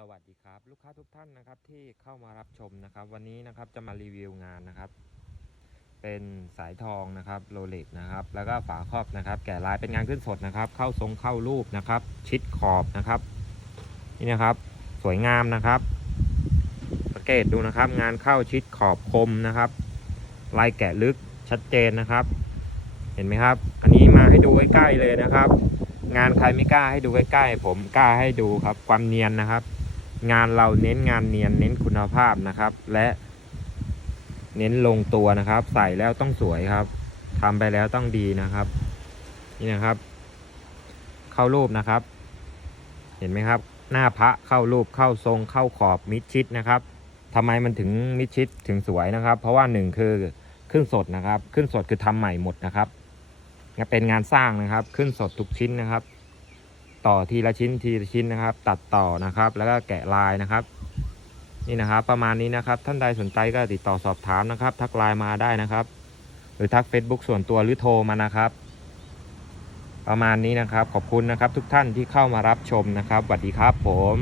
สวัสดีครับ ลูกค้าทุกท่านนะครับที่เข้ามารับชมนะครับ วันนี้นะครับจะมารีวิวงานนะครับ เป็นสายทองนะครับโรเล็กนะครับ แล้วก็ฝาครอบนะครับ แกะลายเป็นงานขึ้นสดนะครับ เข้าทรงเข้ารูปนะครับ ชิดขอบนะครับ นี่นะครับ สวยงามนะครับสังเกตดูนะครับ งานเข้าชิดขอบคมนะครับ ลายแกะลึกชัดเจนนะครับ เห็นไหมครับ อันนี้มาให้ดูใกล้ๆเลยนะครับงานใครไม่กล้าให้ดูใกล้ๆผมกล้าให้ดูครับ ความเนียนนะครับ งานเราเน้นงานเนียนเน้นคุณภาพนะครับ และเน้นลงตัวนะครับ ใส่แล้วต้องสวยครับทำไปแล้วต้องดีนะครับ นี่นะครับ เข้ารูปนะครับ เห็นไหมครับ หน้าพระเข้ารูปเข้าทรงเข้าขอบมิดชิดนะครับทำไมมันถึงมิดชิดถึงสวยนะครับ เพราะว่าหนึ่งคือขึ้นสดนะครับ ขึ้นสดคือทำใหม่หมดนะครับเป็นงานสร้างนะครับ ขึ้นสดทุกชิ้นนะครับ ต่อทีละชิ้นทีละชิ้นนะครับ ตัดต่อนะครับ แล้วก็แกะลายนะครับ นี่นะครับ ประมาณนี้นะครับ ท่านใดสนใจก็ติดต่อสอบถามนะครับ ทักไลน์มาได้นะครับ หรือทัก Facebook ส่วนตัวหรือโทรมานะครับ ประมาณนี้นะครับ ขอบคุณนะครับ ทุกท่านที่เข้ามารับชมนะครับสวัสดีครับผม